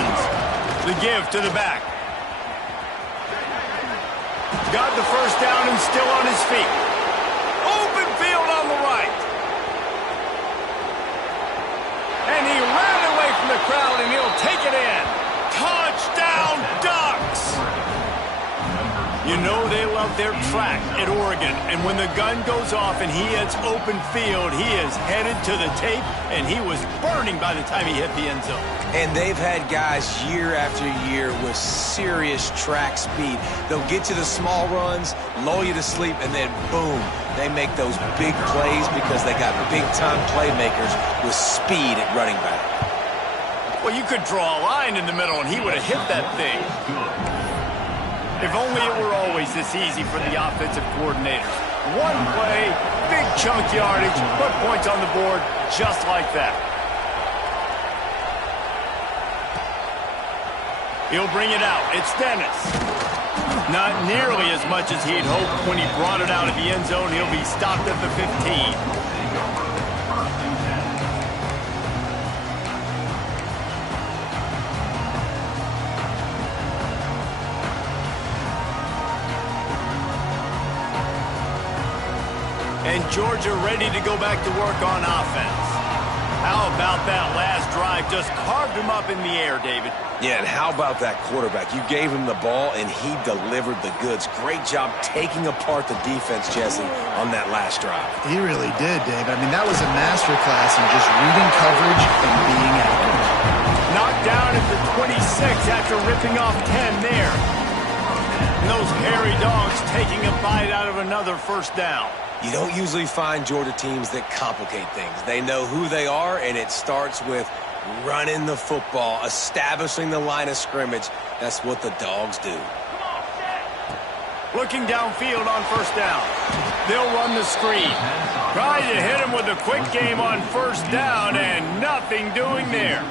motions. The give to the back. Got the first down and still on his feet. Open field on the right. And he ran away from the crowd, and he'll take it in. Touchdown, Ducks! You know they love their track at Oregon, and when the gun goes off and he hits open field, he is headed to the tape, and he was burning by the time he hit the end zone. And they've had guys year after year with serious track speed. They'll get you the small runs, lull you to sleep, and then boom, they make those big plays because they got big-time playmakers with speed at running back. Well, you could draw a line in the middle, and he would have hit that thing. If only it were always this easy for the offensive coordinators. One play, big chunk yardage, put points on the board just like that. He'll bring it out. It's Dennis. Not nearly as much as he'd hoped when he brought it out of the end zone. He'll be stopped at the 15. And Georgia ready to go back to work on offense. How about that last drive? Just carved him up in the air, David. Yeah, and how about that quarterback? You gave him the ball, and he delivered the goods. Great job taking apart the defense, Jesse, on that last drive. He really did, David. I mean, that was a masterclass in just reading coverage and being accurate. Knocked down at the 26 after ripping off 10 there. And those hairy dogs taking a bite out of another first down. You don't usually find Georgia teams that complicate things. They know who they are, and it starts with running the football, establishing the line of scrimmage. That's what the dogs do. Looking downfield on first down. They'll run the screen. Trying to hit him with a quick game on first down, and nothing doing there.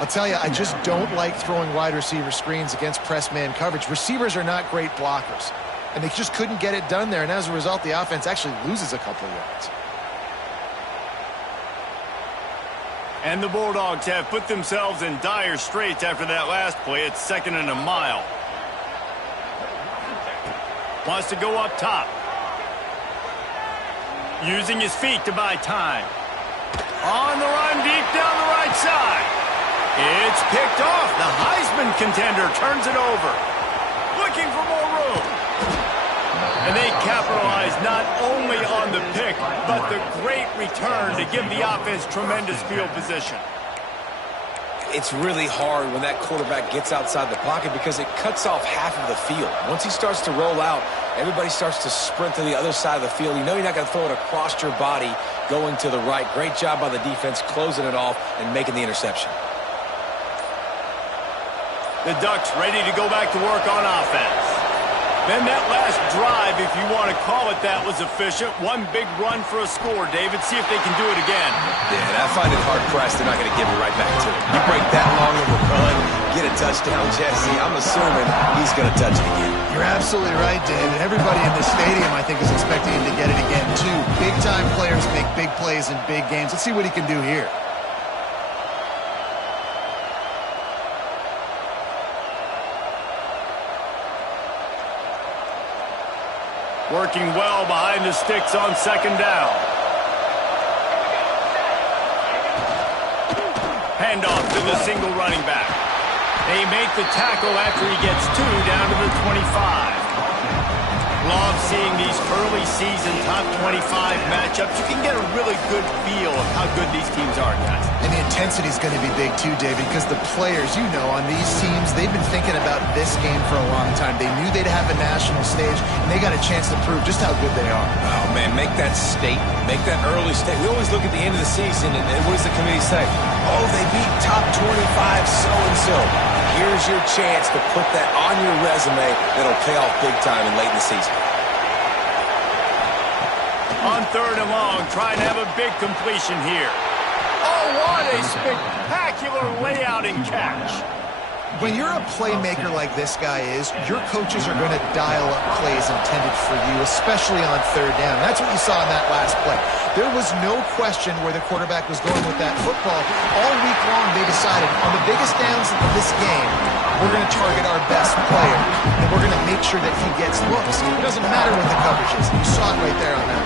I'll tell you, I just don't like throwing wide receiver screens against press man coverage. Receivers are not great blockers. And they just couldn't get it done there. And as a result, the offense actually loses a couple of yards. And the Bulldogs have put themselves in dire straits after that last play. It's 2nd and a mile. Wants to go up top. Using his feet to buy time. On the run deep down the right side. It's picked off. The Heisman contender turns it over. Looking for more room. And they capitalize not only on the pick, but the great return to give the offense tremendous field position. It's really hard when that quarterback gets outside the pocket because it cuts off half of the field. Once he starts to roll out, everybody starts to sprint to the other side of the field. You know you're not going to throw it across your body going to the right. Great job by the defense closing it off and making the interception. The Ducks ready to go back to work on offense. Then that last drive, if you want to call it that, was efficient. One big run for a score, David. See if they can do it again. Yeah, and I find it hard-pressed they're not going to give it right back to him. You break that long of a run, get a touchdown, Jesse, I'm assuming he's going to touch it again. You're absolutely right, David. Everybody in the stadium, I think, is expecting him to get it again, too. Big-time players make big plays in big games. Let's see what he can do here. Working well behind the sticks on 2nd down. Handoff to the single running back. They make the tackle after he gets 2 down to the 25. Love seeing these early season top 25 matchups. You can get a really good feel of how good these teams are, guys. And the intensity is going to be big too, David, because the players, you know, on these teams, they've been thinking about this game for a long time. They knew they'd have a national stage, and they got a chance to prove just how good they are. Oh, man, make that statement. Make that early statement. We always look at the end of the season, and what does the committee say? Oh, they beat top 25 so-and-so. Here's your chance to put that on your resume that'll pay off big time in late in the season. On 3rd and long, trying to have a big completion here. Oh, what a spectacular layout and catch. When you're a playmaker like this guy is, your coaches are going to dial up plays intended for you, especially on third down. And that's what you saw in that last play. There was no question where the quarterback was going with that football. All week long, they decided on the biggest downs of this game, we're going to target our best player, and we're going to make sure that he gets looks. It doesn't matter what the coverage is. You saw it right there on that.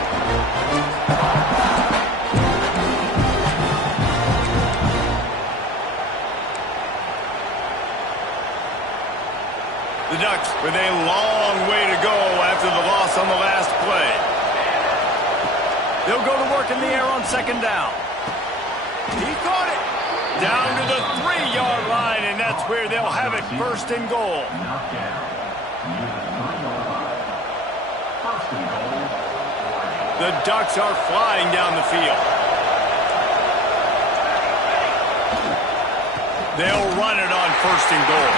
The Ducks with a long way to go after the loss on the last play. They'll go to work in the air on second down. He caught it. Down to the 3-yard line, and that's where they'll have it first and goal. The Ducks are flying down the field. They'll run it on first and goal.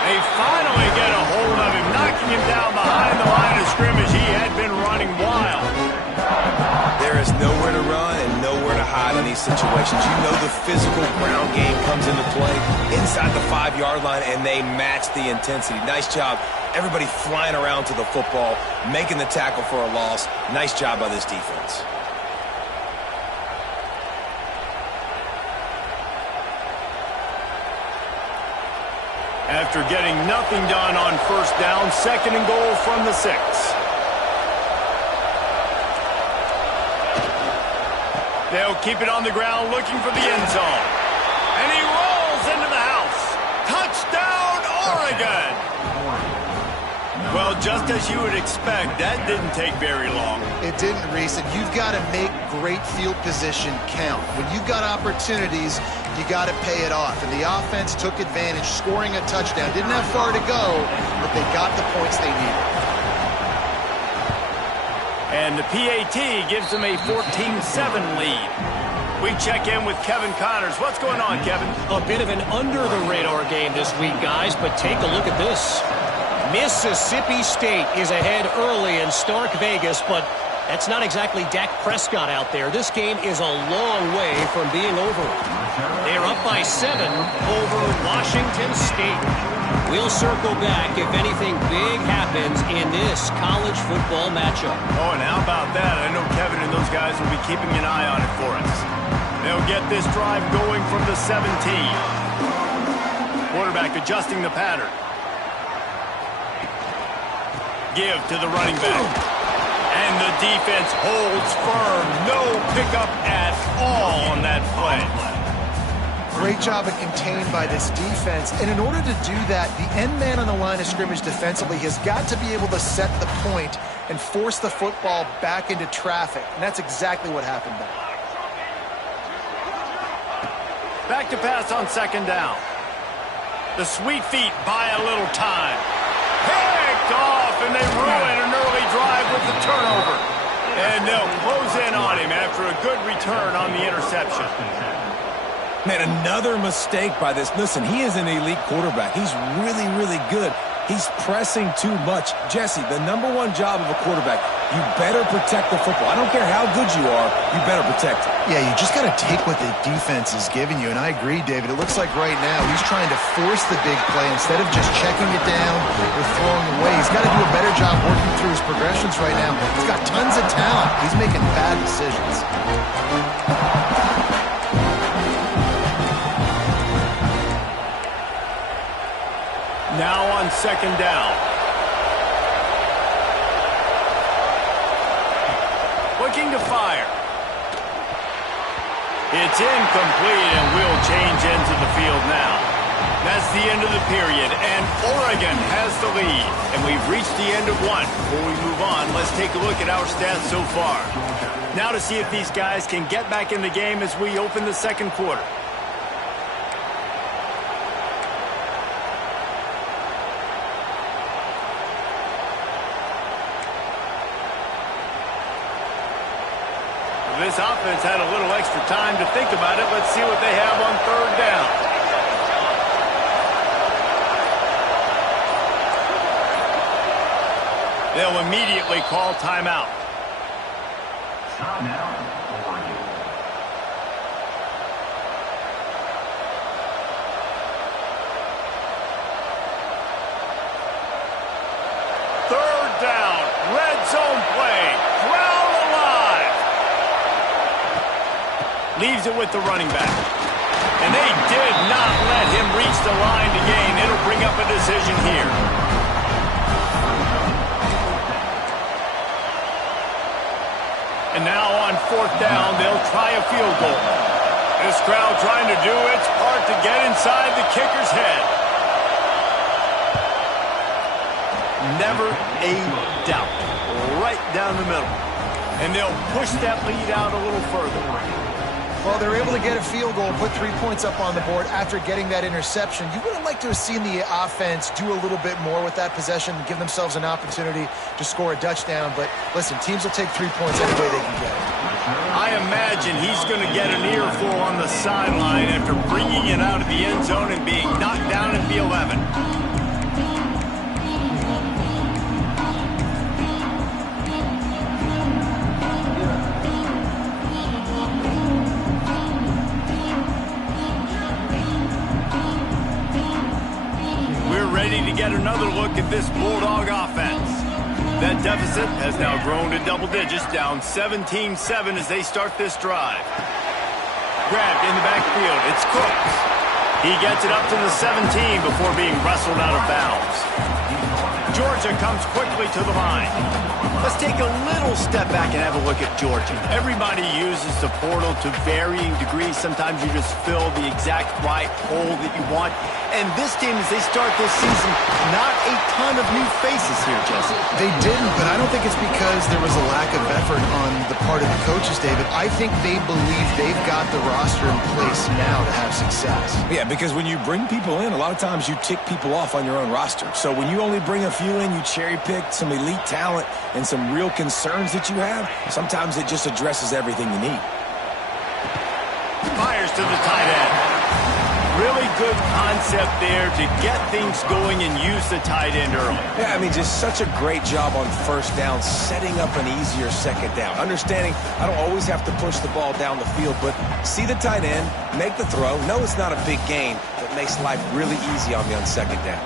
They finally get a hold of him, knocking him down behind the line of scrimmage. He had been running wild. There is nowhere to run and nowhere to hide in these situations. You know the physical ground game comes into play inside the 5-yard line, and they match the intensity. Nice job. Everybody flying around to the football, making the tackle for a loss. Nice job by this defense. After getting nothing done on first down, second and goal from the 6. They'll keep it on the ground looking for the end zone. And he rolls into the house. Touchdown, Oregon! Well, just as you would expect, that didn't take very long. It didn't, Reese, and you've got to make great field position count. When you've got opportunities, you got to pay it off. And the offense took advantage, scoring a touchdown. Didn't have far to go, but they got the points they needed. And the PAT gives them a 14-7 lead. We check in with Kevin Connors. What's going on, Kevin? A bit of an under-the-radar game this week, guys, but take a look at this. Mississippi State is ahead early in Stark Vegas, but that's not exactly Dak Prescott out there. This game is a long way from being over. They're up by 7 over Washington State. We'll circle back if anything big happens in this college football matchup. Oh, and how about that? I know Kevin and those guys will be keeping an eye on it for us. They'll get this drive going from the 17. Quarterback adjusting the pattern. Give to the running back. And the defense holds firm. No pickup at all on that play. Great job of contained by this defense. And in order to do that, the end man on the line of scrimmage defensively has got to be able to set the point and force the football back into traffic. And that's exactly what happened there. Back to pass on second down. The sweet feet buy a little time. Picked off, and they ruin an early drive with the turnover. And they'll close in on him after a good return on the interception. Man, another mistake by this. Listen, he is an elite quarterback. He's really, really good. He's pressing too much. Jesse, the #1 job of a quarterback, you better protect the football. I don't care how good you are, you better protect it. Yeah, you just got to take what the defense is giving you. And I agree, David. It looks like right now he's trying to force the big play instead of just checking it down or throwing away. He's got to do a better job working through his progressions right now. He's got tons of talent. He's making bad decisions. Now on second down. Looking to fire. It's incomplete, and we'll change into the field now. That's the end of the period, and Oregon has the lead. And we've reached the end of one. Before we move on, let's take a look at our stats so far. Now to see if these guys can get back in the game as we open the second quarter. This offense had a little extra time to think about it. Let's see what they have on third down. They'll immediately call timeout. Timeout, Oregon. leaves it with the running back. And they did not let him reach the line to gain. It'll bring up a decision here. And now on 4th down, they'll try a field goal. This crowd trying to do its part to get inside the kicker's head. Never a doubt. Right down the middle. And they'll push that lead out a little further. Well, they're able to get a field goal, put 3 points up on the board after getting that interception. You would have liked to have seen the offense do a little bit more with that possession and give themselves an opportunity to score a touchdown. But listen, teams will take 3 points any way they can get it. I imagine he's going to get an earful on the sideline after bringing it out of the end zone and being knocked down at the 11. Ready to get another look at this Bulldog offense. That deficit has now grown to double digits, down 17-7 as they start this drive. Grabbed in the backfield, it's Cooks. He gets it up to the 17 before being wrestled out of bounds. Georgia comes quickly to the line. Let's take a little step back and have a look at Georgia. Everybody uses the portal to varying degrees. Sometimes you just fill the exact right hole that you want. And this team, as they start this season, not a ton of new faces here, Jesse. They didn't, but I don't think it's because there was a lack of effort on the part of the coaches, David. I think they believe they've got the roster in place now to have success. Yeah, because when you bring people in, a lot of times you tick people off on your own roster. So when you only bring a few in, you cherry-pick some elite talent and some real concerns that you have, sometimes it just addresses everything you need. Fires to the tight end. Really good concept there to get things going and use the tight end early. Yeah, I mean, just such a great job on 1st down, setting up an easier 2nd down. Understanding I don't always have to push the ball down the field, but see the tight end, make the throw. No, it's not a big gain, but makes life really easy on me on 2nd down.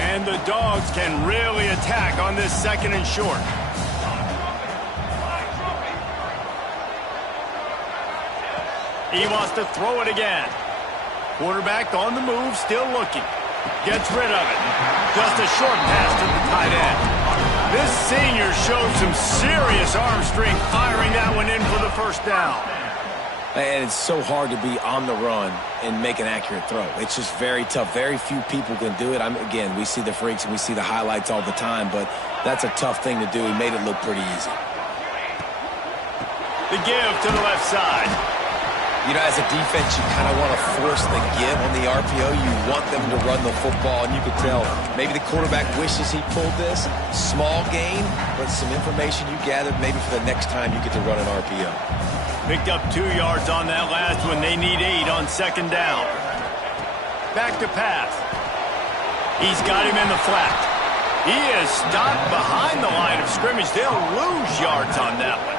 And the Dogs can really attack on this 2nd and short. He wants to throw it again. Quarterback on the move, still looking. Gets rid of it. Just a short pass to the tight end. This senior showed some serious arm strength firing that one in for the 1st down. And it's so hard to be on the run and make an accurate throw. It's just very tough. Very few people can do it. Again, we see the freaks and we see the highlights all the time, but that's a tough thing to do. He made it look pretty easy. The give to the left side. You know, as a defense, you kind of want to force the give on the RPO. You want them to run the football, and you can tell maybe the quarterback wishes he pulled this. Small gain, but some information you gathered maybe for the next time you get to run an RPO. Picked up 2 yards on that last one. They need 8 on 2nd down. Back to pass. He's got him in the flat. He is stopped behind the line of scrimmage. They'll lose yards on that one.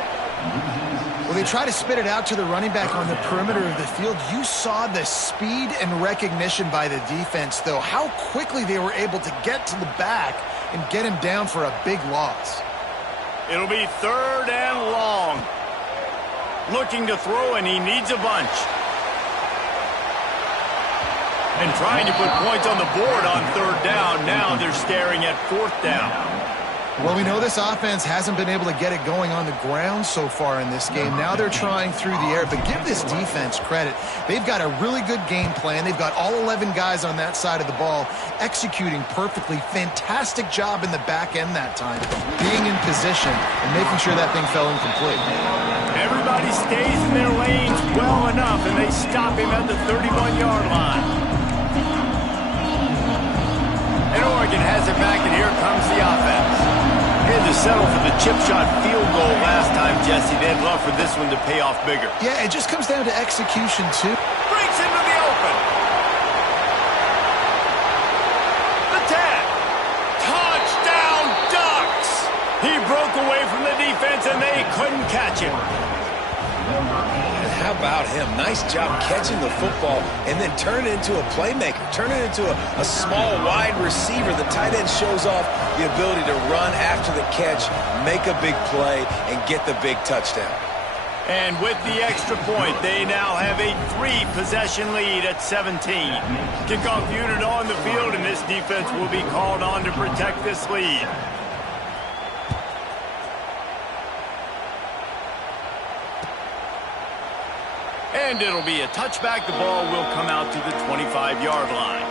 Well, they try to spit it out to the running back on the perimeter of the field. You saw the speed and recognition by the defense, though. How quickly they were able to get to the back and get him down for a big loss. It'll be 3rd and long. Looking to throw, and he needs a bunch. And trying to put points on the board on 3rd down. Now they're staring at 4th down. Well, we know this offense hasn't been able to get it going on the ground so far in this game. Now they're trying through the air, but give this defense credit. They've got a really good game plan. They've got all 11 guys on that side of the ball executing perfectly. Fantastic job in the back end that time, being in position and making sure that thing fell incomplete. Everybody stays in their lanes well enough, and they stop him at the 31-yard line. And Oregon has it back, and here comes the offense. Had to settle for the chip shot field goal last time, Jesse. They'd love for this one to pay off bigger. Yeah, it just comes down to execution, too. Breaks into the open. The 10. Touchdown, Ducks! He broke away from the defense, and they couldn't catch him. How about him? Nice job catching the football and then turn it into a playmaker. Turn it into a small, wide receiver. The tight end shows off the ability to run after the catch, make a big play, and get the big touchdown. And with the extra point, they now have a 3-possession lead at 17. Kickoff unit on the field, and this defense will be called on to protect this lead. And it'll be a touchback. The ball will come out to the 25-yard line.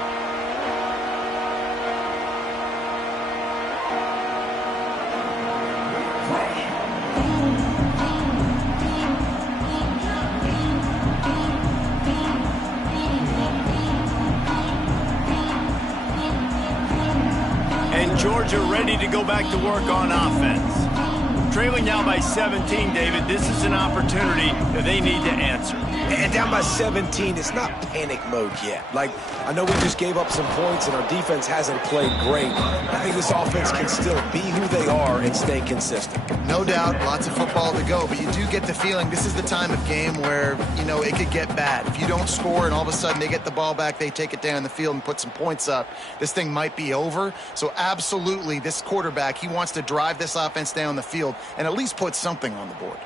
And Georgia ready to go back to work on offense. Trailing now by 17, David. This is an opportunity that they need to answer. And down by 17, it's not panic mode yet. Like, I know we just gave up some points and our defense hasn't played great. I think this offense can still be who they are and stay consistent. No doubt, lots of football to go, but you do get the feeling this is the time of game where, you know, it could get bad. If you don't score and all of a sudden they get the ball back, they take it down the field and put some points up, this thing might be over. So absolutely, this quarterback, he wants to drive this offense down the field and at least put something on the board.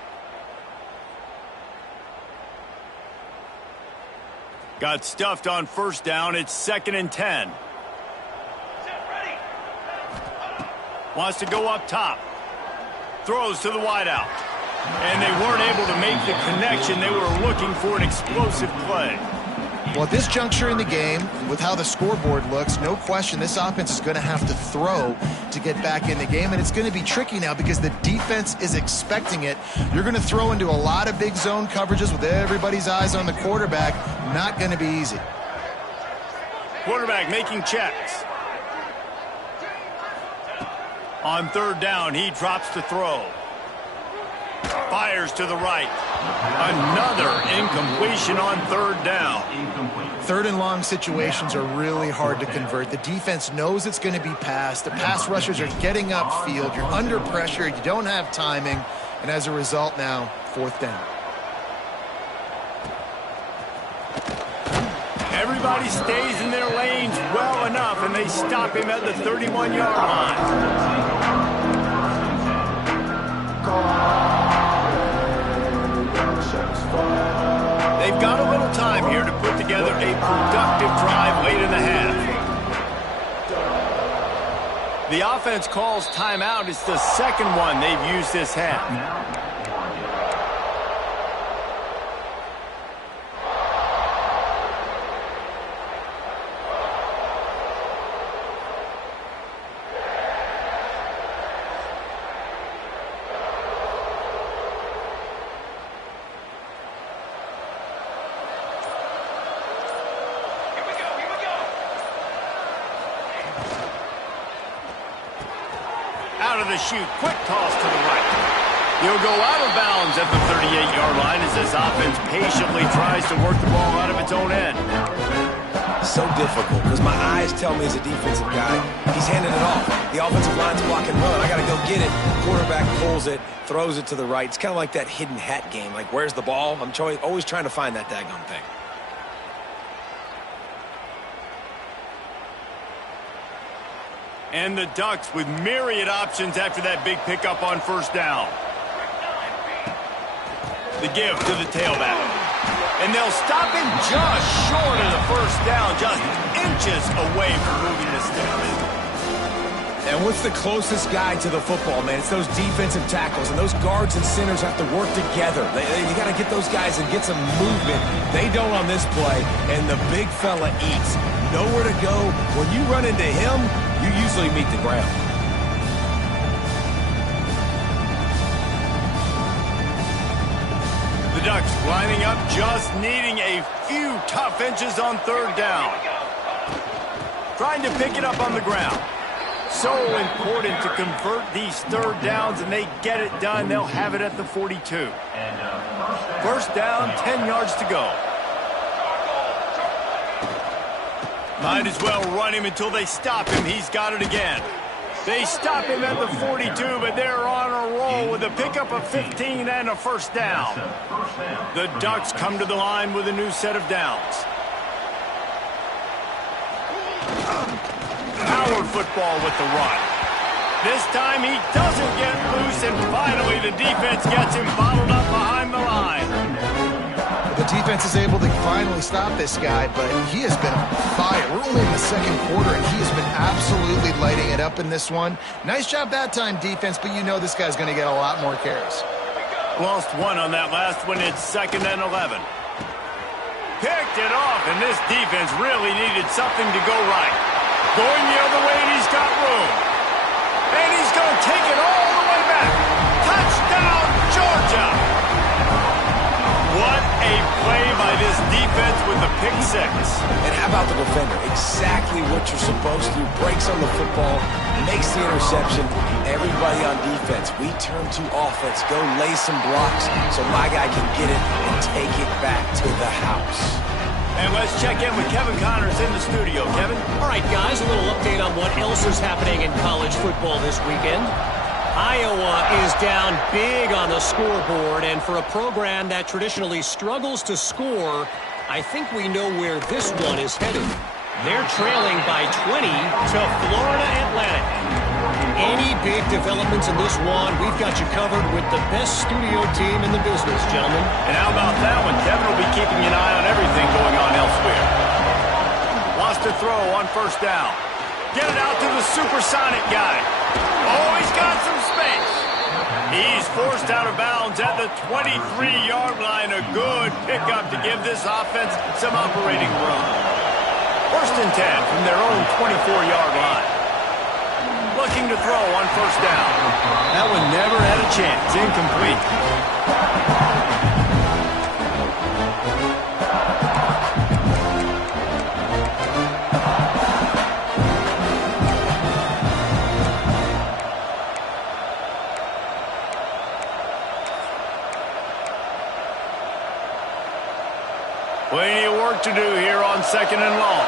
Got stuffed on first down. It's 2nd and 10. Wants to go up top. Throws to the wideout. And they weren't able to make the connection. They were looking for an explosive play. Well, at this juncture in the game, with how the scoreboard looks, no question this offense is going to have to throw to get back in the game, and it's going to be tricky now because the defense is expecting it. You're going to throw into a lot of big zone coverages with everybody's eyes on the quarterback. Not going to be easy. Quarterback making checks. On 3rd down, he drops to throw. Fires to the right. Another incompletion on 3rd down. 3rd and long situations are really hard to convert. The defense knows it's going to be passed. The pass rushers are getting upfield. You're under pressure. You don't have timing. And as a result now, 4th down. Everybody stays in their lanes well enough, and they stop him at the 31-yard line. They've got a little time here to put together a productive drive late in the half. The offense calls timeout. It's the 2nd one they've used this half. Out of the chute, quick toss to the right. He'll go out of bounds at the 38-yard line as this offense patiently tries to work the ball out of its own end. So difficult because my eyes tell me as a defensive guy, he's handing it off. The offensive line's block and run. I got to go get it. Quarterback pulls it, throws it to the right. It's kind of like that hidden hat game. Like, where's the ball? I'm always trying to find that daggone thing. And the Ducks with myriad options after that big pickup on 1st down. The give to the tailback. And they'll stop him just short of the 1st down, just inches away from moving this down. And what's the closest guy to the football, man? It's those defensive tackles, and those guards and centers have to work together. You got to get those guys and get some movement. They don't on this play, and the big fella eats. Nowhere to go. When you run into him, you usually meet the ground. The Ducks lining up, just needing a few tough inches on 3rd down. Trying to pick it up on the ground. So important to convert these 3rd downs, and they get it done. They'll have it at the 42. 1st down, 10 yards to go. Might as well run him until they stop him. He's got it again. They stop him at the 42, but they're on a roll. ball with a pickup of 15 and a first down. The Ducks come to the line with a new set of downs. Power football with the run. This time he doesn't get loose, and finally the defense gets him bottled up behind the line. The defense is able to finally stop this guy, but he has been on fire. We're only in the second quarter, and he has been absolutely lighting it up in this one. Nice job that time, defense, but you know this guy's going to get a lot more carries. Lost one on that last one. It's 2nd and 11. Picked it off, and this defense really needed something to go right. Going the other way, and he's got room. And he's going to take it all the way back. Touchdown, Georgia! What a play by this defense with the pick six. And how about the defender? Exactly what you're supposed to do. Breaks on the football, makes the interception. Everybody on defense, we turn to offense. Go lay some blocks so my guy can get it and take it back to the house. And let's check in with Kevin Connors in the studio. Kevin? All right, guys, a little update on what else is happening in college football this weekend. Iowa is down big on the scoreboard, and for a program that traditionally struggles to score, I think we know where this one is headed. They're trailing by 20 to Florida Atlantic. Any big developments in this one, we've got you covered with the best studio team in the business, gentlemen. And how about that one? Kevin will be keeping an eye on everything going on elsewhere. Wants to throw on first down. Get it out to the supersonic guy. Oh, he's got some space. He's forced out of bounds at the 23-yard line. A good pickup to give this offense some operating room. 1st and 10 from their own 24-yard line. Looking to throw on first down. That one never had a chance. Incomplete. Plenty of work to do here on 2nd and long.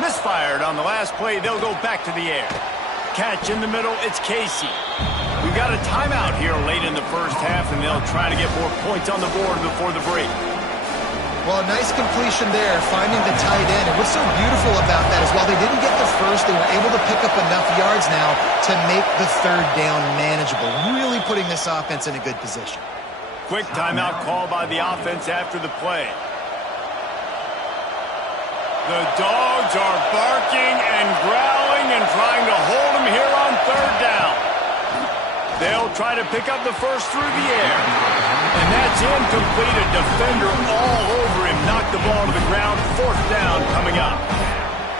Misfired on the last play. They'll go back to the air. Catch in the middle. It's Casey. We've got a timeout here late in the first half, and they'll try to get more points on the board before the break. Well, a nice completion there, finding the tight end. And what's so beautiful about that is while they didn't get the first, they were able to pick up enough yards now to make the 3rd down manageable, really putting this offense in a good position. Quick timeout call by the offense after the play. The Dogs are barking and growling and trying to hold him here on 3rd down. They'll try to pick up the first through the air. And that's incomplete. A defender all over him. Knocked the ball to the ground. 4th down coming up.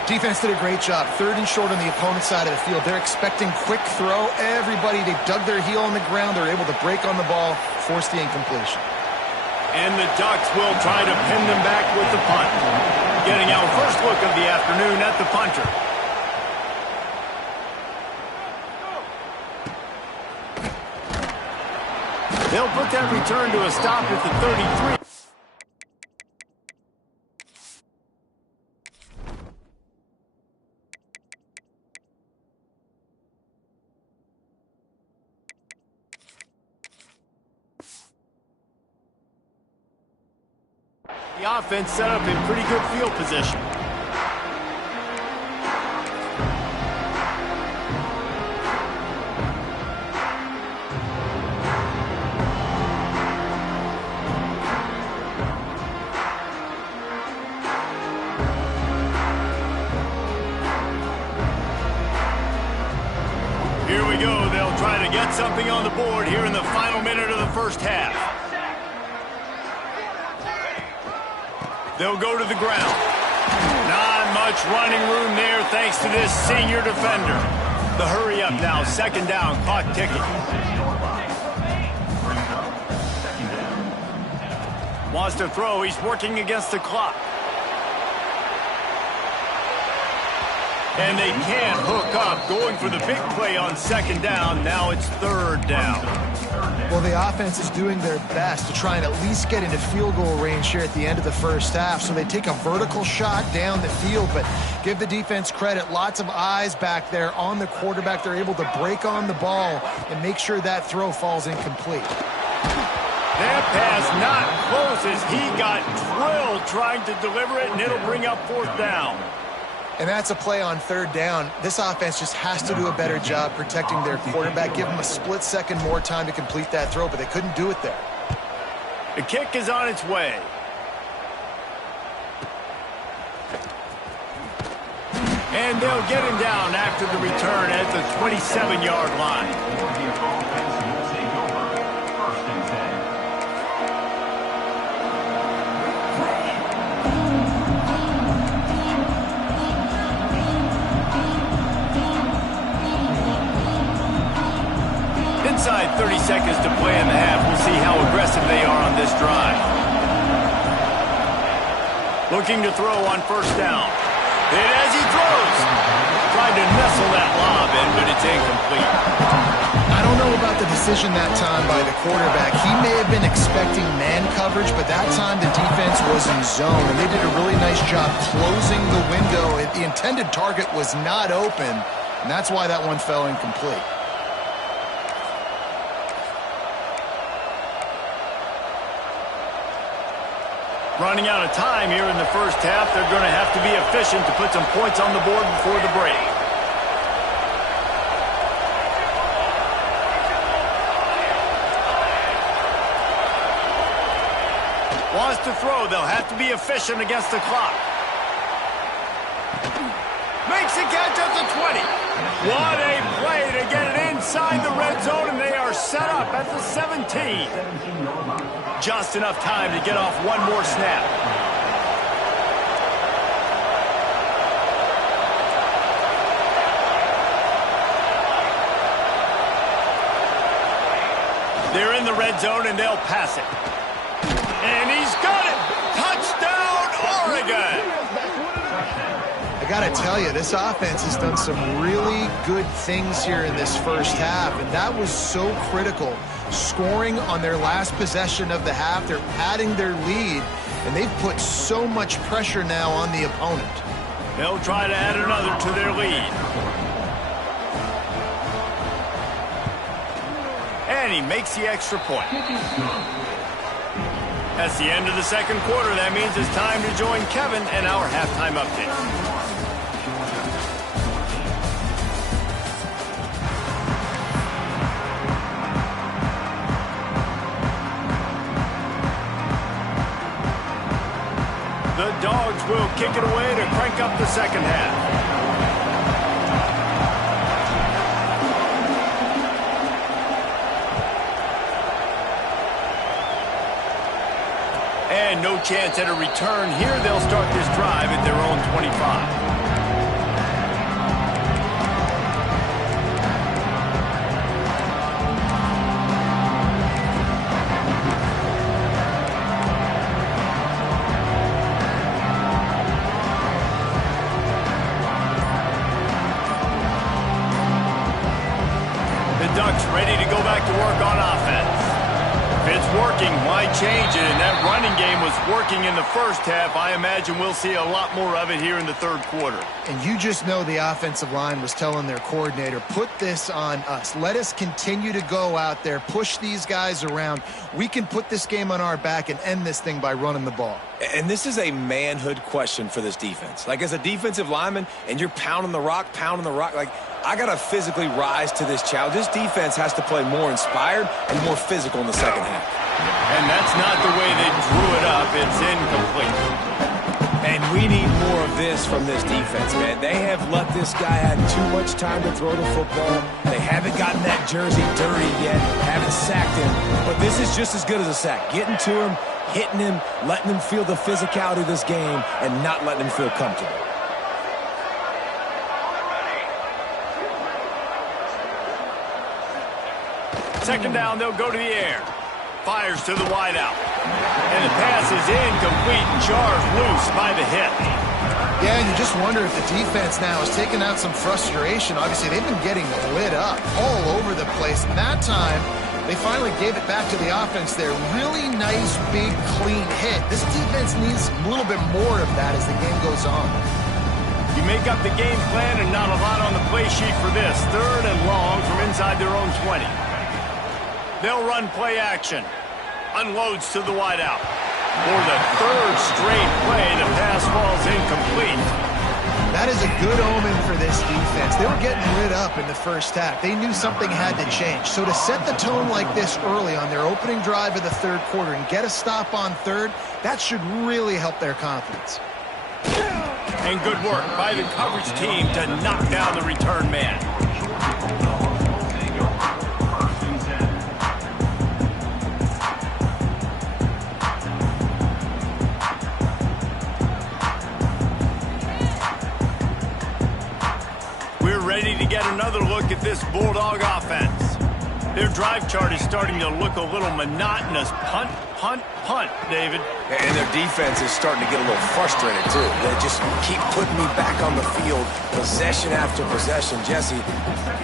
Defense did a great job. 3rd and short on the opponent's side of the field. They're expecting quick throw. Everybody, they dug their heel on the ground. They're able to break on the ball, force the incompletion. And the Ducks will try to pin them back with the punt. Getting our first look of the afternoon at the punter. They'll put that return to a stop at the 33. The offense set up in pretty good field position. Here we go. They'll try to get something on the board here in the final minute of the first half. They'll go to the ground. Not much running room there thanks to this senior defender. The hurry up now. 2nd down. Clock ticking. Wants to throw. He's working against the clock. And they can't hook up. Going for the big play on second down. Now it's third down. Well, the offense is doing their best to try and at least get into field goal range here at the end of the first half. So they take a vertical shot down the field, but give the defense credit. Lots of eyes back there on the quarterback. They're able to break on the ball and make sure that throw falls incomplete. That pass not close as he got drilled trying to deliver it, and it'll bring up fourth down. And that's a play on third down. This offense just has to do a better job protecting their quarterback. Give them a split second more time to complete that throw, but they couldn't do it there. The kick is on its way. And they'll get him down after the return at the 27-yard line. Inside 30 seconds to play in the half. We'll see how aggressive they are on this drive. Looking to throw on first down. And as he throws, trying to nestle that lob in, but it's incomplete. I don't know about the decision that time by the quarterback. He may have been expecting man coverage, but that time the defense was in zone, and they did a really nice job closing the window. The intended target was not open, and that's why that one fell incomplete. Running out of time here in the first half. They're going to have to be efficient to put some points on the board before the break. Wants to throw. They'll have to be efficient against the clock. Makes a catch at the 20. What a play to get it inside the red zone, and they are set up at the 17. Just enough time to get off one more snap. They're in the red zone, and they'll pass it. And he's got it! Touchdown, Oregon! I got to tell you, this offense has done some really good things here in this first half, and that was so critical. Scoring on their last possession of the half, they're padding their lead, and they've put so much pressure now on the opponent. They'll try to add another to their lead. And he makes the extra point. That's the end of the second quarter. That means it's time to join Kevin and our halftime update. The Dogs will kick it away to crank up the second half. And no chance at a return here. They'll start this drive at their own 25. Ducks ready to go back to work on offense. If it's working, why change it? And that running game was working in the first half. I imagine we'll see a lot more of it here in the third quarter. And you just know the offensive line was telling their coordinator, put this on us. Let us continue to go out there, push these guys around. We can put this game on our back and end this thing by running the ball. And this is a manhood question for this defense. Like, as a defensive lineman, and you're pounding the rock, like, I got to physically rise to this challenge. This defense has to play more inspired and more physical in the second half. And that's not the way they drew it up. It's incomplete. And we need more of this from this defense, man. They have let this guy have too much time to throw the football. They haven't gotten that jersey dirty yet, haven't sacked him. But this is just as good as a sack. Getting to him, hitting him, letting him feel the physicality of this game, and not letting him feel comfortable. Second down, they'll go to the air. Fires to the wideout. And the pass is incomplete. Jars loose by the hit. Yeah, and you just wonder if the defense now is taking out some frustration. Obviously, they've been getting lit up all over the place. And that time, they finally gave it back to the offense there. Really nice, big, clean hit. This defense needs a little bit more of that as the game goes on. You make up the game plan and not a lot on the play sheet for this. 3rd and long from inside their own 20. They'll run play action. Unloads to the wideout. For the 3rd straight play, the pass falls incomplete. That is a good omen for this defense. They were getting lit up in the first half. They knew something had to change. So to set the tone like this early on their opening drive of the 3rd quarter and get a stop on 3rd, that should really help their confidence. And good work by the coverage team to knock down the return man. We're ready to get another look at this Bulldog offense. Their drive chart is starting to look a little monotonous. Punt, punt, punt, David. And their defense is starting to get a little frustrated, too. They just keep putting me back on the field, possession after possession. Jesse,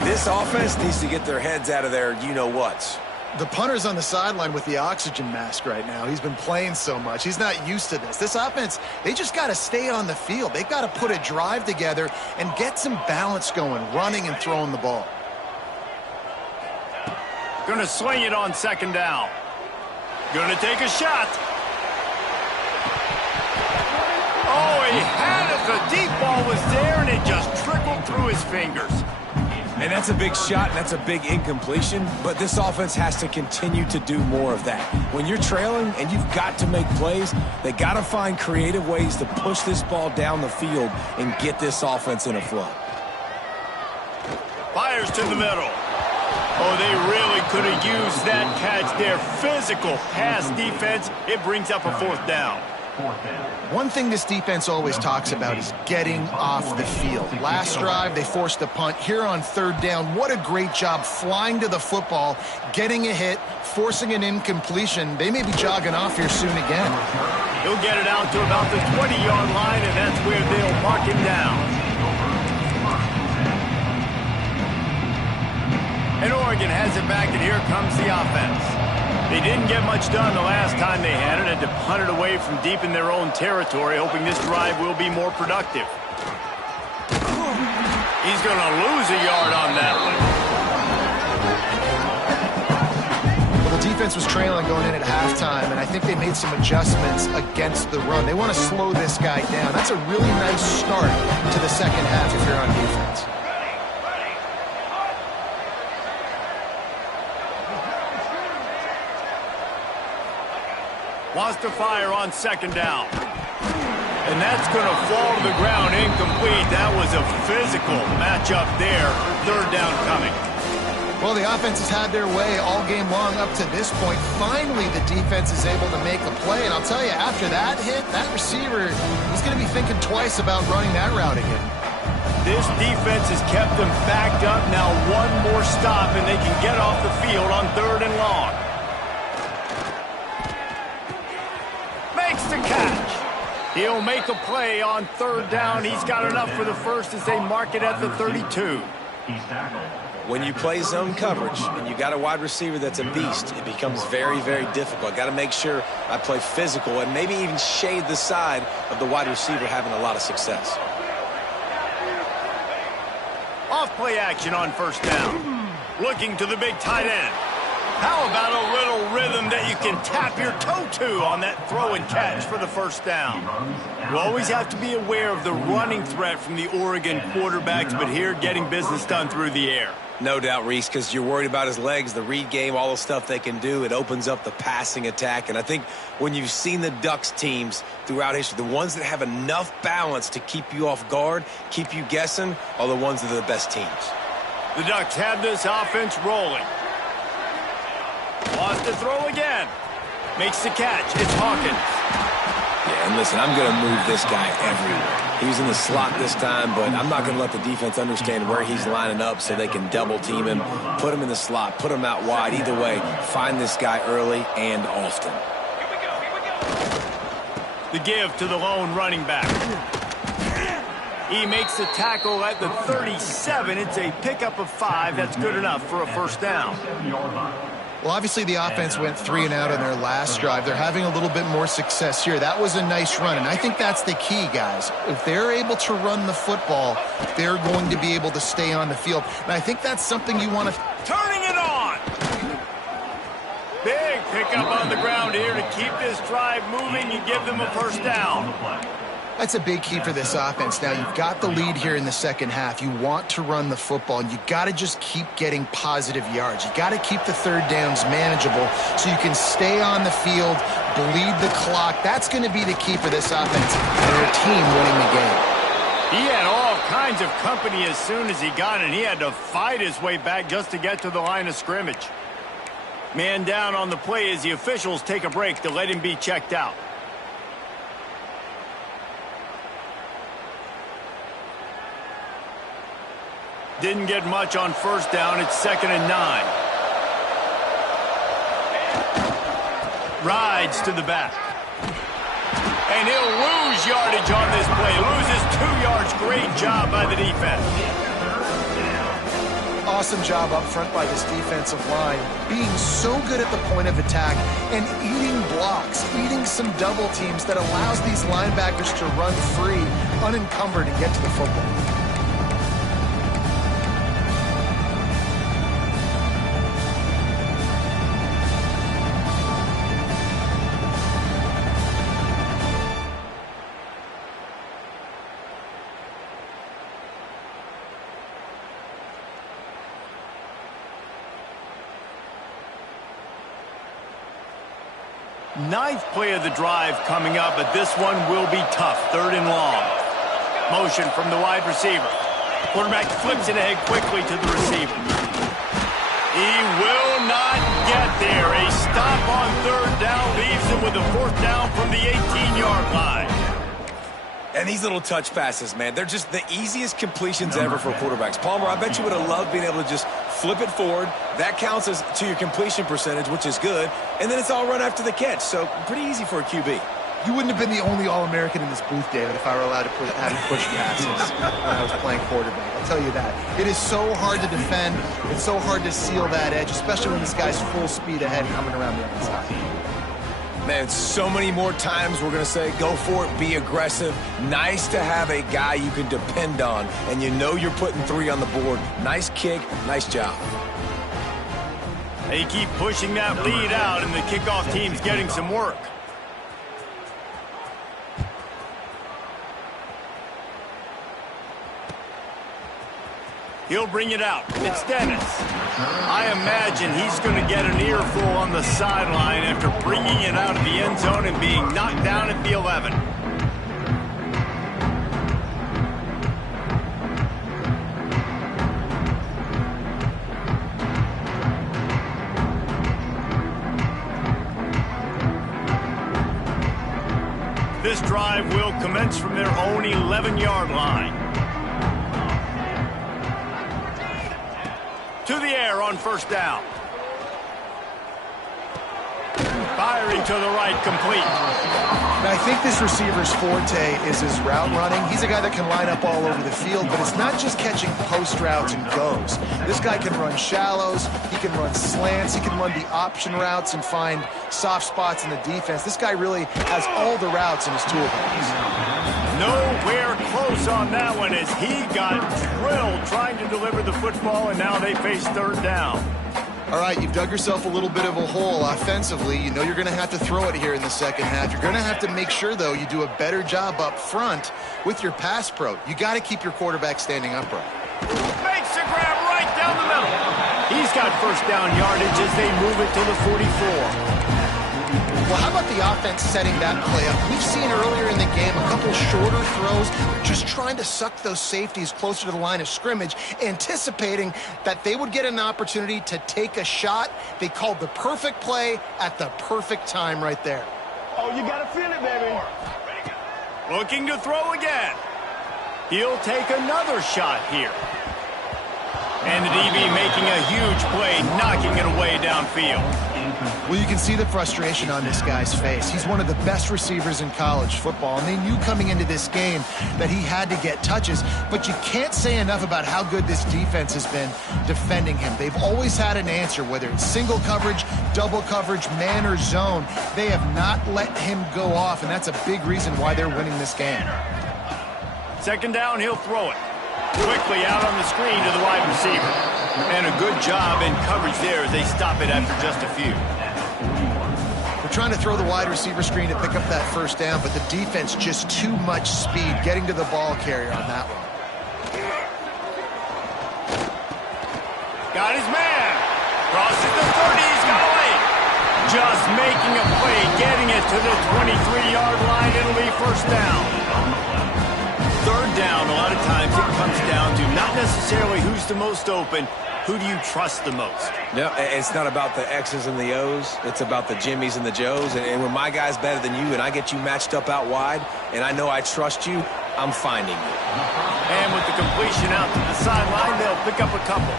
this offense needs to get their heads out of their you-know-whats. The punter's on the sideline with the oxygen mask right now. He's been playing so much. He's not used to this. This offense, they just got to stay on the field. They've got to put a drive together and get some balance going, running and throwing the ball. Going to swing it on 2nd down. Going to take a shot. Oh, he had it. The deep ball was there, and it just trickled through his fingers. And that's a big shot, and that's a big incompletion, but this offense has to continue to do more of that. When you're trailing and you've got to make plays, they got to find creative ways to push this ball down the field and get this offense in a flow. Fires to the middle. Oh, they really could have used that catch there. Physical pass defense. It brings up a 4th down. One thing this defense always talks about is getting off the field. Last drive, they forced a punt. Here on 3rd down, what a great job flying to the football, getting a hit, forcing an incompletion. They may be jogging off here soon again. He'll get it out to about the 20-yard line, and that's where they'll mark him down. And Oregon has it back, and here comes the offense. They didn't get much done the last time they had it, and to punt it away from deep in their own territory, hoping this drive will be more productive. He's going to lose a yard on that one. Well, the defense was trailing going in at halftime, and I think they made some adjustments against the run. They want to slow this guy down. That's a really nice start to the 2nd half if you're on defense. Wants to fire on 2nd down. And that's going to fall to the ground incomplete. That was a physical matchup there. 3rd down coming. Well, the offense has had their way all game long up to this point. Finally, the defense is able to make a play. And I'll tell you, after that hit, that receiver, he's going to be thinking twice about running that route again. This defense has kept them backed up. Now one more stop, and they can get off the field on 3rd and long. Makes the catch. He'll make a play on 3rd down. He's got enough for the first as they mark it at the 32. When you play zone coverage and you got a wide receiver that's a beast, it becomes very, very difficult. Got to make sure I play physical and maybe even shade the side of the wide receiver having a lot of success. Off play action on 1st down. Looking to the big tight end. How about a little rhythm that you can tap your toe to on that throw and catch for the 1st down? You always have to be aware of the running threat from the Oregon quarterbacks, but here getting business done through the air. No doubt, Reese, because you're worried about his legs, the read game, all the stuff they can do. It opens up the passing attack. And I think when you've seen the Ducks teams throughout history, the ones that have enough balance to keep you off guard, keep you guessing, are the ones that are the best teams. The Ducks have this offense rolling. Wants to throw again. Makes the catch. It's Hawkins. Yeah, and listen, I'm going to move this guy everywhere. He's in the slot this time, but I'm not going to let the defense understand where he's lining up so they can double team him, put him in the slot, put him out wide. Either way, find this guy early and often. The give to the lone running back. He makes the tackle at the 37. It's a pickup of 5. That's good enough for a first down. Well, obviously the offense went 3 and out on their last drive. They're having a little bit more success here. That was a nice run, and I think that's the key, guys. If they're able to run the football, they're going to be able to stay on the field. And I think that's something you want to... Turning it on! Big pickup on the ground here to keep this drive moving and give them a first down. That's a big key for this offense. Now, you've got the lead here in the second half. You want to run the football, and you got to just keep getting positive yards. You got to keep the third downs manageable so you can stay on the field, bleed the clock. That's going to be the key for this offense and their team winning the game. He had all kinds of company as soon as he got it. He had to fight his way back just to get to the line of scrimmage. Man down on the play as the officials take a break to let him be checked out. Didn't get much on first down. It's 2nd and 9. Rides to the back. And he'll lose yardage on this play. Loses 2 yards. Great job by the defense. Awesome job up front by this defensive line, being so good at the point of attack and eating blocks, eating some double teams that allows these linebackers to run free, unencumbered, and get to the football. Ninth play of the drive coming up, but this one will be tough. 3rd and long. Motion from the wide receiver. Quarterback flips it ahead quickly to the receiver. He will not get there. A stop on 3rd down leaves him with a 4th down from the 18-yard line. And these little touch passes, man, they're just the easiest completions ever for quarterbacks. Palmer, I bet you would have loved being able to just flip it forward. That counts as to your completion percentage, which is good. And then it's all run after the catch. So pretty easy for a QB. You wouldn't have been the only All-American in this booth, David, if I were allowed to have you push passes when I was playing quarterback. I'll tell you that. It is so hard to defend. It's so hard to seal that edge, especially when this guy's full speed ahead coming around the other side. Man, so many more times we're going to say, go for it, be aggressive. Nice to have a guy you can depend on, and you know you're putting 3 on the board. Nice kick, nice job. They keep pushing that lead out, and the kickoff team's getting some work. He'll bring it out. It's Dennis. I imagine he's going to get an earful on the sideline after bringing it out of the end zone and being knocked down at the 11. This drive will commence from their own 11-yard line. To the air on first down. Firing to the right, complete. Now, I think this receiver's forte is his route running. He's a guy that can line up all over the field, but it's not just catching post routes and goes. This guy can run shallows, he can run slants, he can run the option routes and find soft spots in the defense. This guy really has all the routes in his toolbox. Nowhere close on that one as he got drilled trying to deliver the football, and now they face 3rd down. All right, you've dug yourself a little bit of a hole offensively. You know you're going to have to throw it here in the second half. You're going to have to make sure, though, you do a better job up front with your pass pro. You got to keep your quarterback standing upright. Makes a grab right down the middle. He's got first down yardage as they move it to the 44. Well, how about the offense setting that play up? We've seen earlier in the game a couple shorter throws, just trying to suck those safeties closer to the line of scrimmage, anticipating that they would get an opportunity to take a shot. They called the perfect play at the perfect time right there. Oh, you got to feel it, baby. Looking to throw again. He'll take another shot here. And the DB making a huge play, knocking it away downfield. Well, you can see the frustration on this guy's face. He's one of the best receivers in college football, and they knew coming into this game that he had to get touches, but you can't say enough about how good this defense has been defending him. They've always had an answer, whether it's single coverage, double coverage, man or zone. They have not let him go off, and that's a big reason why they're winning this game. Second down, he'll throw it. Quickly out on the screen to the wide receiver. And a good job in coverage there as they stop it after just a few. We're trying to throw the wide receiver screen to pick up that first down, but the defense just too much speed getting to the ball carrier on that one. Got his man. Crosses the 30. He's got away. Just making a play, getting it to the 23-yard line. It'll be first down. Third down, a lot of times it comes down to not necessarily who's the most open, who do you trust the most? No, it's not about the X's and the O's. It's about the Jimmies and the Joes. And when my guy's better than you and I get you matched up out wide and I know I trust you, I'm finding you. And with the completion out to the sideline, they'll pick up a couple.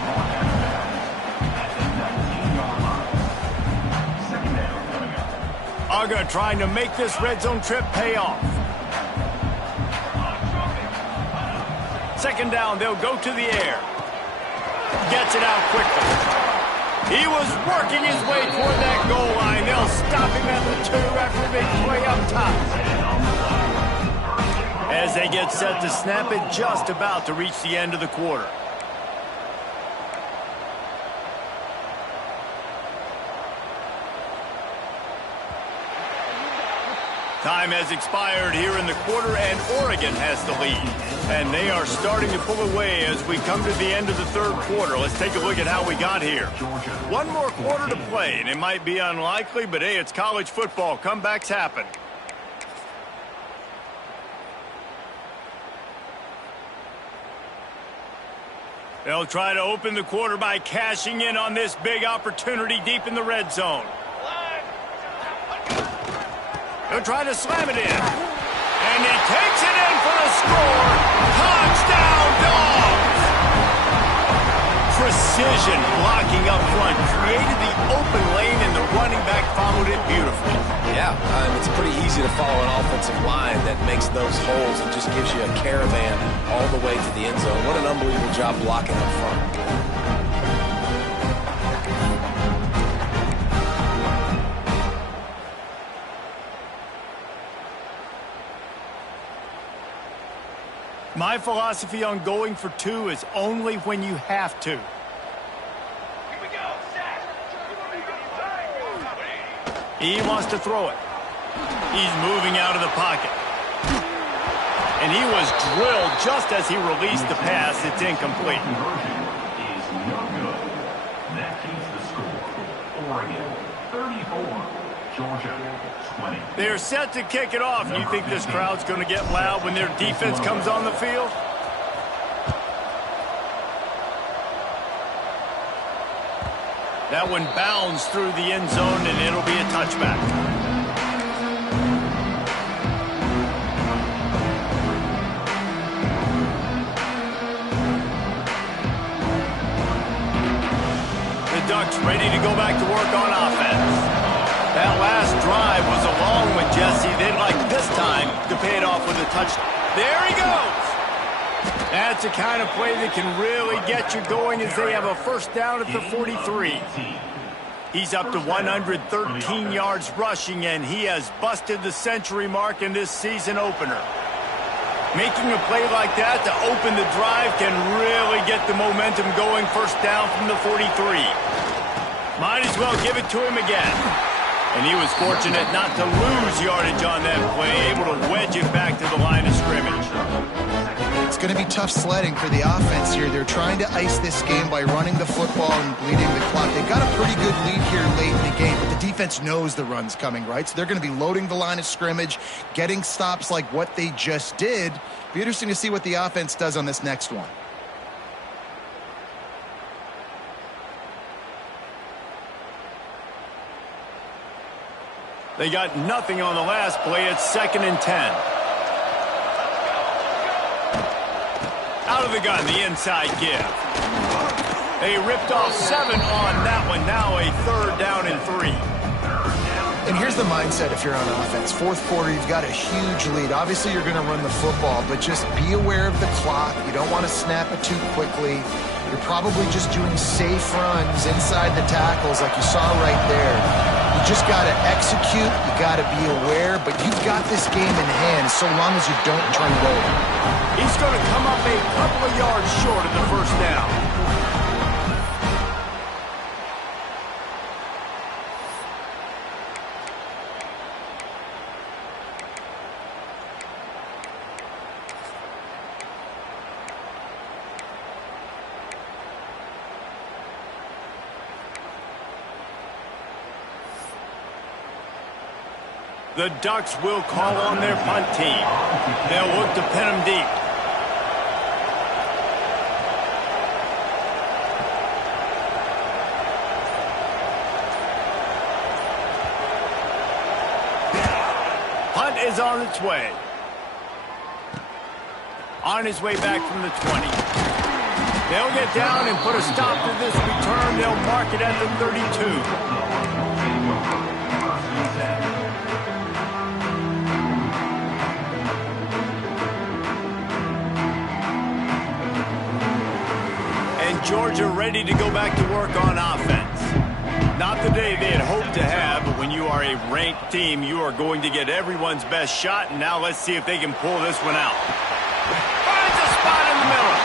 Uga trying to make this red zone trip pay off. Second down, they'll go to the air. Gets it out quickly. He was working his way toward that goal line. They'll stop him at the 2 after a big play up top. As they get set to snap it, just about to reach the end of the quarter. Time has expired here in the quarter, and Oregon has the lead. And they are starting to pull away as we come to the end of the third quarter. Let's take a look at how we got here. One more quarter to play, and it might be unlikely, but hey, it's college football. Comebacks happen. They'll try to open the quarter by cashing in on this big opportunity deep in the red zone. They'll try to slam it in. And he takes it in for the score. Touchdown, Dogs! Precision blocking up front. Created the open lane, and the running back followed it beautifully. Yeah, it's pretty easy to follow an offensive line that makes those holes and just gives you a caravan all the way to the end zone. What an unbelievable job blocking up front. My philosophy on going for 2 is only when you have to. He wants to throw it. He's moving out of the pocket. And he was drilled just as he released the pass. It's incomplete. That keeps the score. Oregon 34, Georgia 20. They're set to kick it off. You think this crowd's going to get loud when their defense comes on the field? That one bounds through the end zone, and it'll be a touchback. The Ducks ready to go back to work on offense. That last drive was a long one, Jesse. They'd like this time to pay it off with a touchdown. There he goes. That's the kind of play that can really get you going as they have a first down at the 43. He's up to 113 yards rushing, and he has busted the century mark in this season opener. Making a play like that to open the drive can really get the momentum going. First down from the 43. Might as well give it to him again. And he was fortunate not to lose yardage on that play, able to wedge it back to the line of scrimmage. It's going to be tough sledding for the offense here. They're trying to ice this game by running the football and bleeding the clock. They've got a pretty good lead here late in the game, but the defense knows the run's coming, right? So they're going to be loading the line of scrimmage, getting stops like what they just did. Be interesting to see what the offense does on this next one. They got nothing on the last play. It's 2nd and 10. Out of the gun, the inside give. They ripped off 7 on that one. Now a 3rd down and 3. And here's the mindset if you're on offense. Fourth quarter, you've got a huge lead. Obviously, you're going to run the football, but just be aware of the clock. You don't want to snap it too quickly. You're probably just doing safe runs inside the tackles like you saw right there. You just got to execute. You got to be aware, but you've got this game in hand so long as you don't turn it over. He's going to come up a couple of yards short of the first down. The Ducks will call on their punt team. They'll look to pin them deep. Punt is on its way. On his way back from the 20. They'll get down and put a stop to this return. They'll mark it at the 32. Georgia ready to go back to work on offense. Not the day they had hoped to have, but when you are a ranked team, you are going to get everyone's best shot, and now let's see if they can pull this one out. Finds a spot in the middle.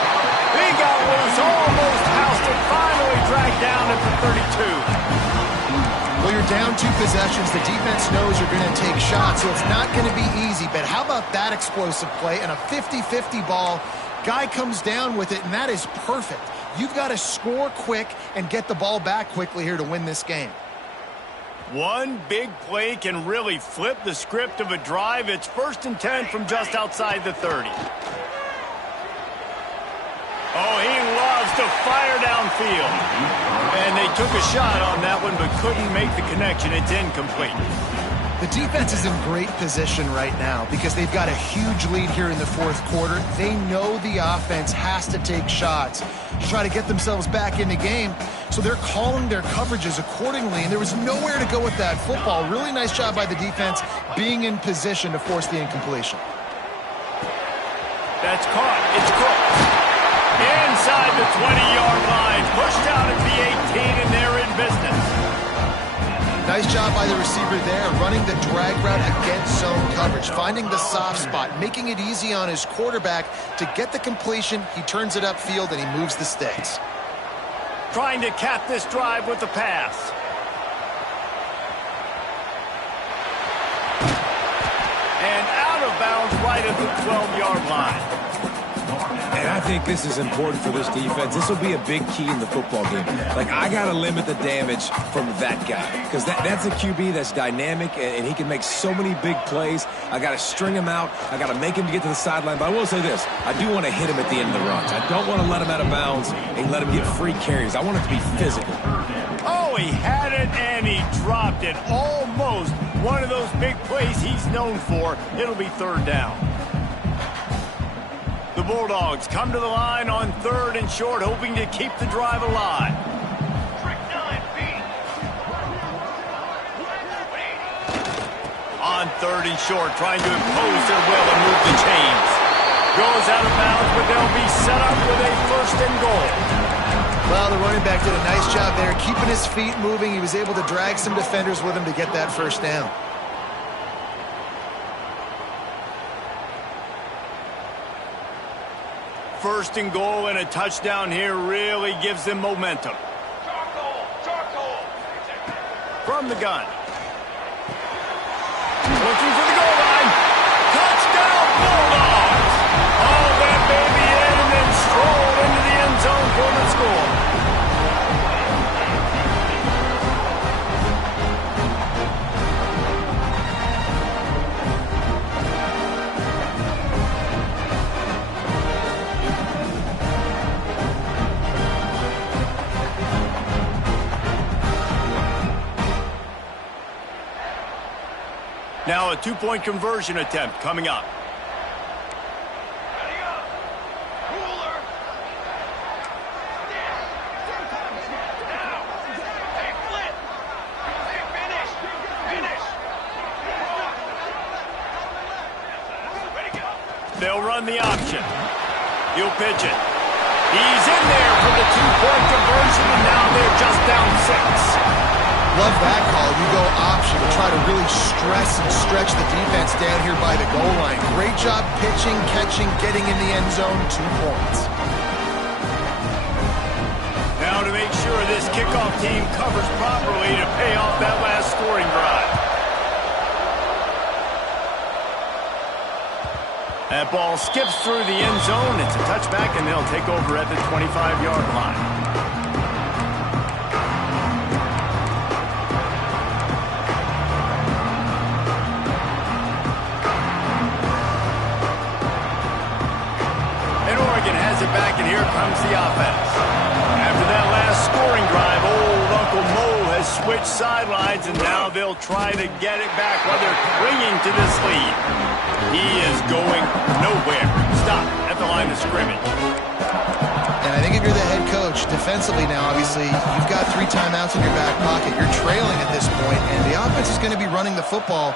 He got loose, almost housed it, finally dragged down at the 32. Well, you're down 2 possessions. The defense knows you're going to take shots, so it's not going to be easy, but how about that explosive play and a 50-50 ball? Guy comes down with it, and that is perfect. You've got to score quick and get the ball back quickly here to win this game. One big play can really flip the script of a drive. It's 1st and 10 from just outside the 30. Oh, he loves to fire downfield. And they took a shot on that one but couldn't make the connection. It's incomplete. The defense is in great position right now because they've got a huge lead here in the 4th quarter. They know the offense has to take shots to try to get themselves back in the game, so they're calling their coverages accordingly, and there was nowhere to go with that football. Really nice job by the defense being in position to force the incompletion. That's caught. It's cooked. Inside the 20-yard line. Pushed out at the 18, and they're in business. Nice job by the receiver there, running the drag route against zone coverage, finding the soft spot, making it easy on his quarterback to get the completion. He turns it upfield, and he moves the sticks. Trying to cap this drive with the pass. And out of bounds right at the 12-yard line. And I think this is important for this defense. This will be a big key in the football game. Like, I got to limit the damage from that guy because that's a QB that's dynamic, and he can make so many big plays. I got to string him out. I got to make him get to the sideline. But I will say this. I do want to hit him at the end of the runs. I don't want to let him out of bounds and let him get free carries. I want it to be physical. Oh, he had it, and he dropped it. Almost one of those big plays he's known for. It'll be 3rd down. The Bulldogs come to the line on 3rd and short, hoping to keep the drive alive. On 3rd and short, trying to impose their will and move the chains. Goes out of bounds, but they'll be set up with a 1st and goal. Well, the running back did a nice job there, keeping his feet moving. He was able to drag some defenders with him to get that 1st down. First and goal and a touchdown here really gives them momentum. From the gun. Looking for the goal line. Touchdown, Bulldogs! All that baby in and then strolled into the end zone for the score. Now a 2-point conversion attempt coming up. They'll run the option. He'll pitch it. He's in there for the two-point conversion, and now they're just down 6. Love that call. You go option to try to really stress and stretch the defense down here by the goal line. Great job pitching, catching, getting in the end zone. 2 points. Now to make sure this kickoff team covers properly to pay off that last scoring drive. That ball skips through the end zone. It's a touchback, and they'll take over at the 25-yard line. And Oregon has it back, and here comes the offense. After that last scoring drive, old Uncle Mo has switched sidelines, and now they'll try to get it back while they're clinging to this lead. He is going nowhere. Stop at the line of scrimmage. And I think if you're the head coach, defensively now, obviously, you've got 3 timeouts in your back pocket. You're trailing at this point, and the offense is going to be running the football,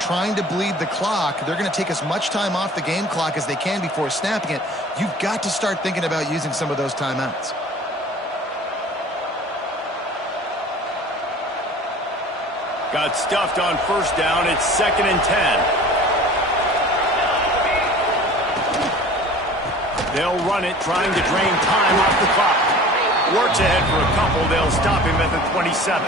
trying to bleed the clock. They're going to take as much time off the game clock as they can before snapping it. You've got to start thinking about using some of those timeouts. Got stuffed on first down. It's 2nd and 10. They'll run it, trying to drain time off the clock. Works ahead for a couple. They'll stop him at the 27.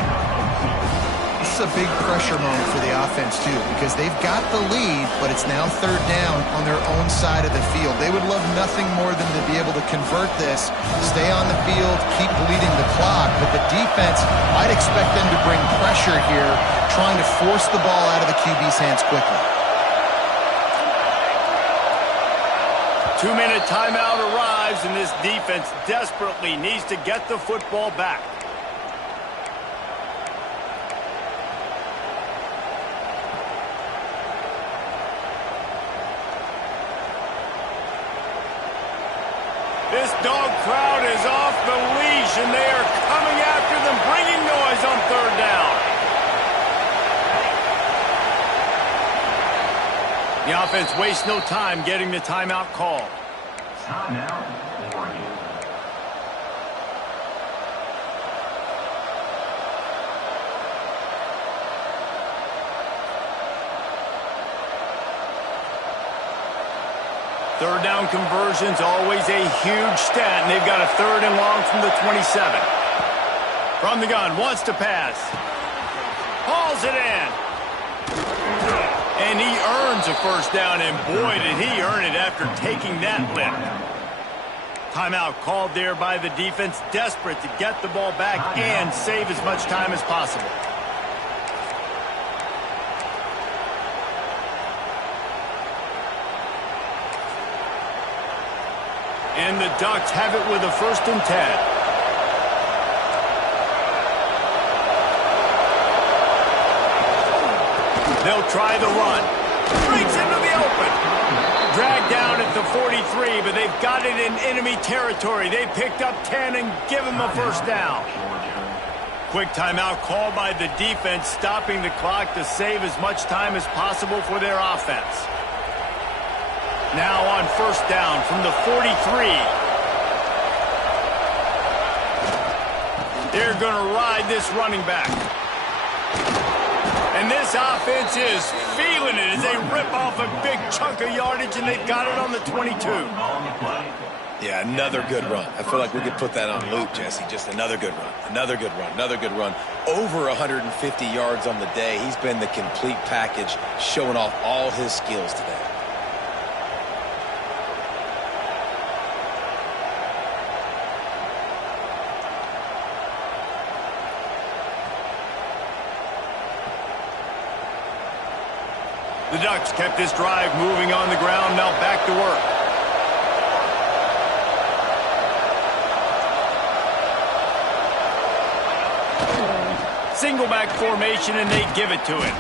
This is a big pressure moment for the offense, too, because they've got the lead, but it's now 3rd down on their own side of the field. They would love nothing more than to be able to convert this, stay on the field, keep bleeding the clock. But the defense, I'd expect them to bring pressure here, trying to force the ball out of the QB's hands quickly. 2-minute timeout arrives, and this defense desperately needs to get the football back. This dog crowd is off the leash, and they are coming after them, bringing noise on 3rd down. The offense wastes no time getting the timeout call. Timeout, Oregon. Third down conversions, always a huge stat, and they've got a 3rd and long from the 27. From the gun, wants to pass. Hauls it in. And he earns a first down, and boy, did he earn it after taking that lift. Timeout called there by the defense, desperate to get the ball back and save as much time as possible. And the Ducks have it with a 1st and 10. They'll try the run. Breaks into the open. Dragged down at the 43, but they've got it in enemy territory. They picked up 10 and give him a first down. Quick timeout called by the defense, stopping the clock to save as much time as possible for their offense. Now on first down from the 43. They're going to ride this running back. And this offense is feeling it as they rip off a big chunk of yardage, and they've got it on the 22. Yeah, another good run. I feel like we could put that on loop, Jesse. Just another good run, another good run, another good run. Over 150 yards on the day. He's been the complete package, showing off all his skills today. The Ducks kept this drive moving on the ground, now back to work. Single back formation, and they give it to him.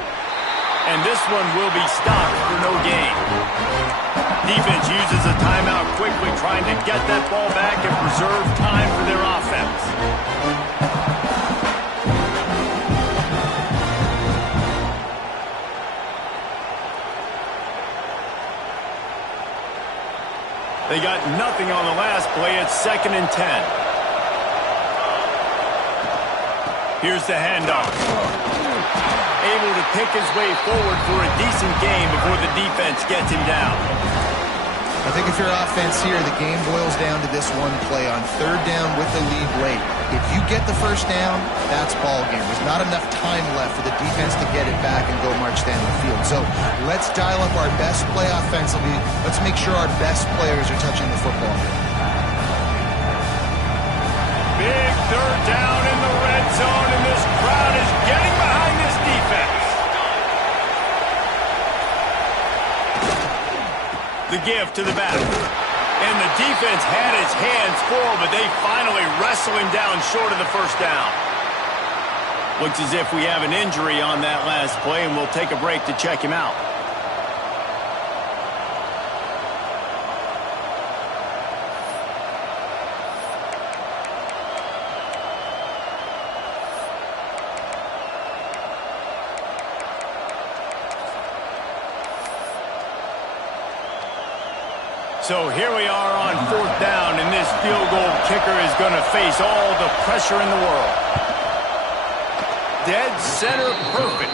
And this one will be stopped for no gain. Defense uses a timeout quickly, trying to get that ball back and preserve time for their offense. They got nothing on the last play. It's 2nd and 10. Here's the handoff. Able to pick his way forward for a decent gain before the defense gets him down. I think if you're offense here, the game boils down to this one play on 3rd down with the lead late. If you get the 1st down, that's ball game. There's not enough time left for the defense to get it back and go march down the field. So let's dial up our best play offensively. Let's make sure our best players are touching the football. Big 3rd down in the red zone, and this crowd is getting behind this defense. The give to the back. And the defense had his hands full, but they finally wrestle him down short of the 1st down. Looks as if we have an injury on that last play, and we'll take a break to check him out. So here we are on 4th down, and this field goal kicker is going to face all the pressure in the world. Dead center perfect.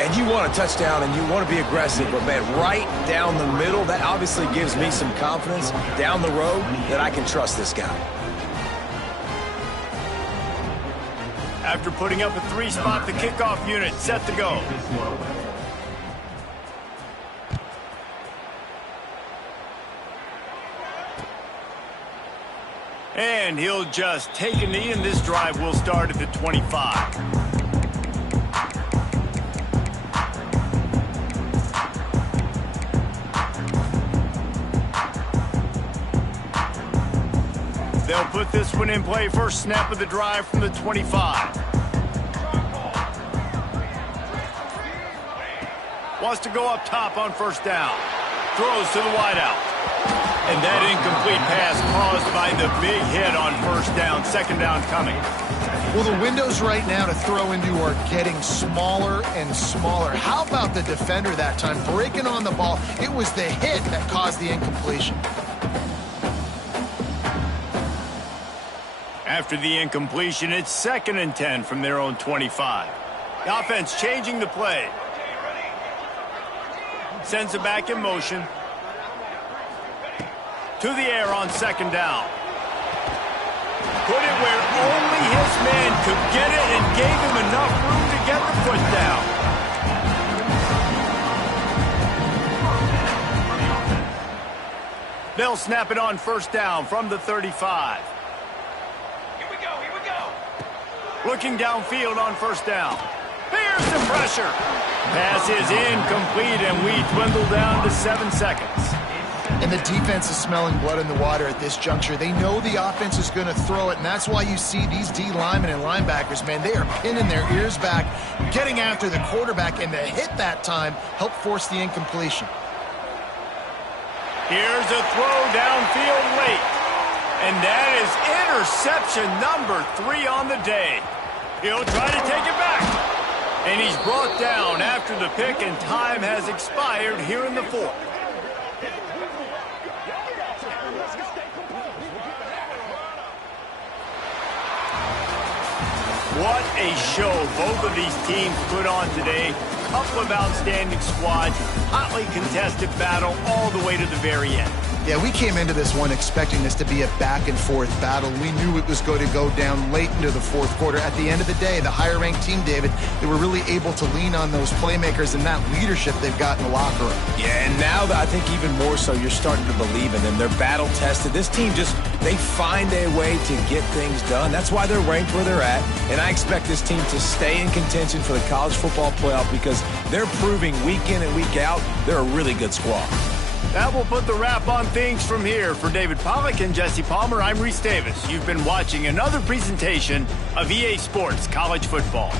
And you want a touchdown, and you want to be aggressive, but, man, right down the middle, that obviously gives me some confidence down the road that I can trust this guy. After putting up a 3-spot, the kickoff unit set to go. And he'll just take a knee, and this drive will start at the 25. They'll put this one in play. First snap of the drive from the 25. Wants to go up top on 1st down. Throws to the wideout. And that incomplete pass caused by the big hit on 1st down. 2nd down coming. Well, the windows right now to throw into are getting smaller and smaller. How about the defender that time breaking on the ball? It was the hit that caused the incompletion. After the incompletion, it's 2nd and 10 from their own 25. The offense changing the play. Sends it back in motion. To the air on 2nd down. Put it where only his man could get it and gave him enough room to get the foot down. They'll snap it on 1st down from the 35. Here we go. Looking downfield on 1st down. Here's the pressure. Pass is incomplete, and we dwindle down to 7 seconds. And the defense is smelling blood in the water at this juncture. They know the offense is going to throw it, and that's why you see these D linemen and linebackers, man, they are pinning their ears back, getting after the quarterback, and the hit that time helped force the incompletion. Here's a throw downfield late. And that is interception number 3 on the day. He'll try to take it back. And he's brought down after the pick, and time has expired here in the 4th. What a show both of these teams put on today. Couple of outstanding squads, hotly contested battle all the way to the very end. Yeah, we came into this one expecting this to be a back-and-forth battle. We knew it was going to go down late into the 4th quarter. At the end of the day, the higher-ranked team, David, they were really able to lean on those playmakers and that leadership they've got in the locker room. Yeah, and now I think even more so, you're starting to believe in them. They're battle-tested. This team they find a way to get things done. That's why they're ranked where they're at. And I expect this team to stay in contention for the college football playoff because they're proving week in and week out they're a really good squad. That will put the wrap on things from here. For David Pollack and Jesse Palmer, I'm Reese Davis. You've been watching another presentation of EA Sports College Football.